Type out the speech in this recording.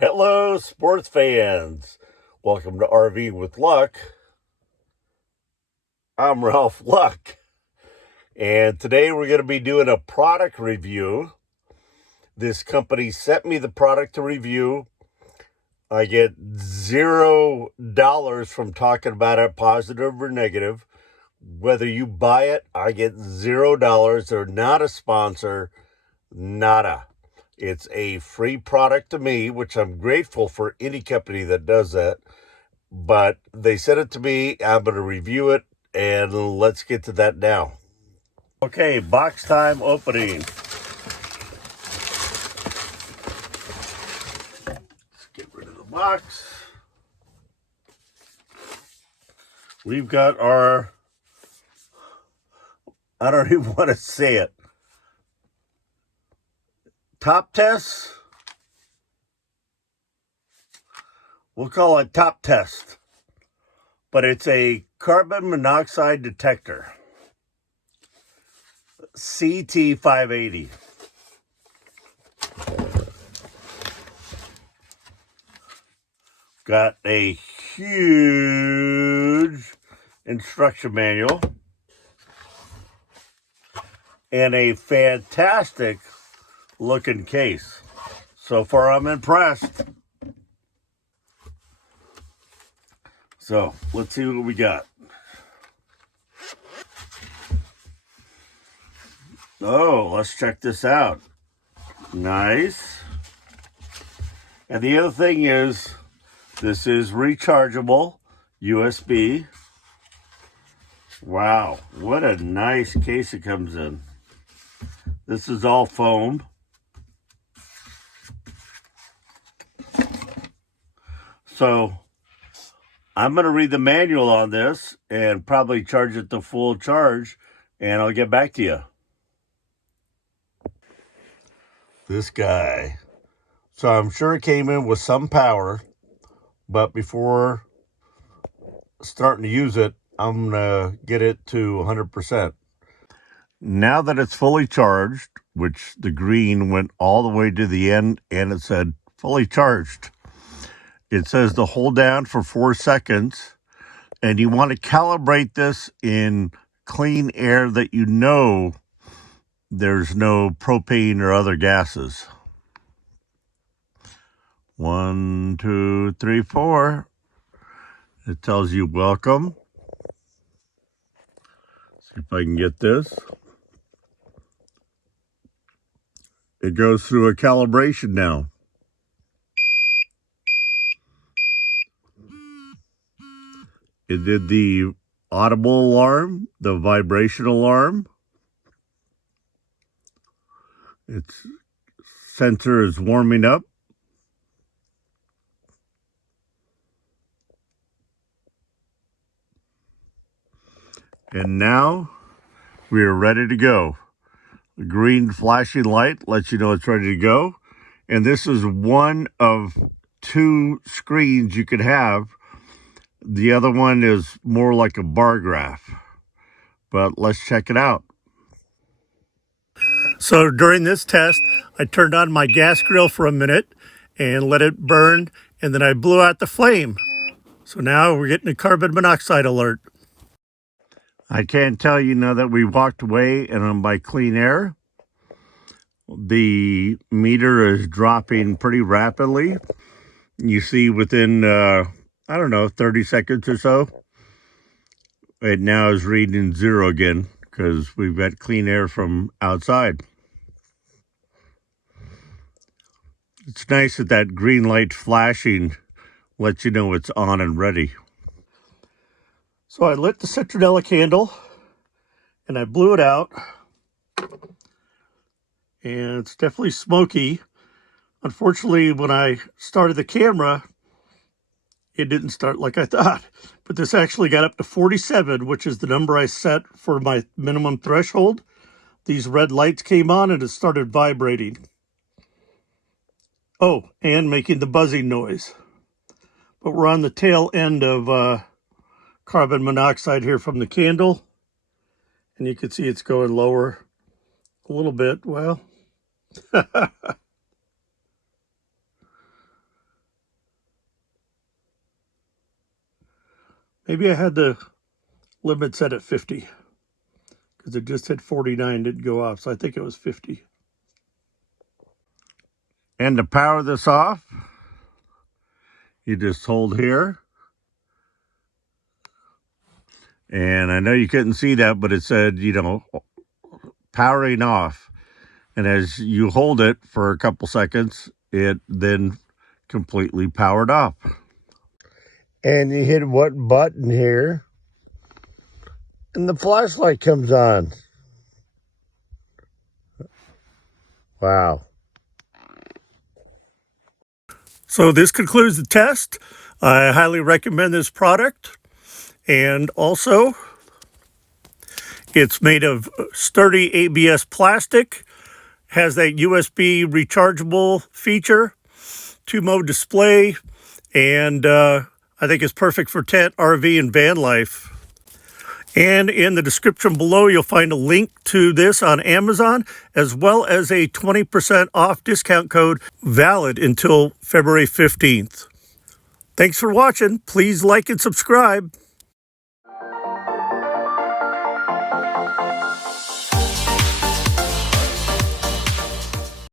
Hello, sports fans. Welcome to RV with Luck. I'm Ralph Luck, and today we're going to be doing a product review. This company sent me the product to review. I get $0 from talking about it, positive or negative. Whether you buy it, I get $0. They're not a sponsor, nada. It's a free product to me, which I'm grateful for any company that does that. But they sent it to me. I'm going to review it, and let's get to that now. Okay, box time opening. Let's get rid of the box. We've got our, I don't even want to say it, TOPTES. We'll call it Top Test. But it's a carbon monoxide detector. CT580. Got a huge instruction manual and a fantastic looking case. So far, I'm impressed. So let's see what we got. Oh, let's check this out. Nice. And the other thing is, this is rechargeable USB. Wow, what a nice case it comes in. This is all foam. So I'm going to read the manual on this and probably charge it to full charge, and I'll get back to you. This guy. So I'm sure it came in with some power, but before starting to use it, I'm going to get it to 100%. Now that it's fully charged, which the green went all the way to the end and it said fully charged, it says to hold down for 4 seconds, and you want to calibrate this in clean air that you know there's no propane or other gases. 1, 2, 3, 4. It tells you welcome. See if I can get this. It goes through a calibration now. It did the audible alarm, the vibration alarm. Its sensor is warming up. And now we are ready to go. The green flashing light lets you know it's ready to go. And this is one of 2 screens you could have. The other one is more like a bar graph. But let's check it out. So during this test, I turned on my gas grill for a minute and let it burn, and then I blew out the flame. So now we're getting a carbon monoxide alert. I can't tell you now that we walked away and I'm by clean air. The meter is dropping pretty rapidly. You see within, I don't know, 30 seconds or so, it now is reading 0 again because we've got clean air from outside. It's nice that that green light flashing lets you know it's on and ready. So I lit the citronella candle and I blew it out. And it's definitely smoky. Unfortunately, when I started the camera, it didn't start like I thought. But this actually got up to 47, which is the number I set for my minimum threshold. These red lights came on and it started vibrating. Oh, and making the buzzing noise. But we're on the tail end of carbon monoxide here from the candle. And you can see it's going lower a little bit. Well, Maybe I had the limit set at 50 because it just hit 49, didn't go off. So I think it was 50. And to power this off, you just hold here. And I know you couldn't see that, but it said, you know, powering off. And as you hold it for a couple seconds, it then completely powered off. And you hit what button here, and the flashlight comes on. Wow. So this concludes the test. I highly recommend this product. And also, it's made of sturdy ABS plastic, has that USB rechargeable feature, 2-mode display, and I think it's perfect for tent, RV, and van life. And in the description below, you'll find a link to this on Amazon, as well as a 20% off discount code valid until February 15th. Thanks for watching. Please like and subscribe.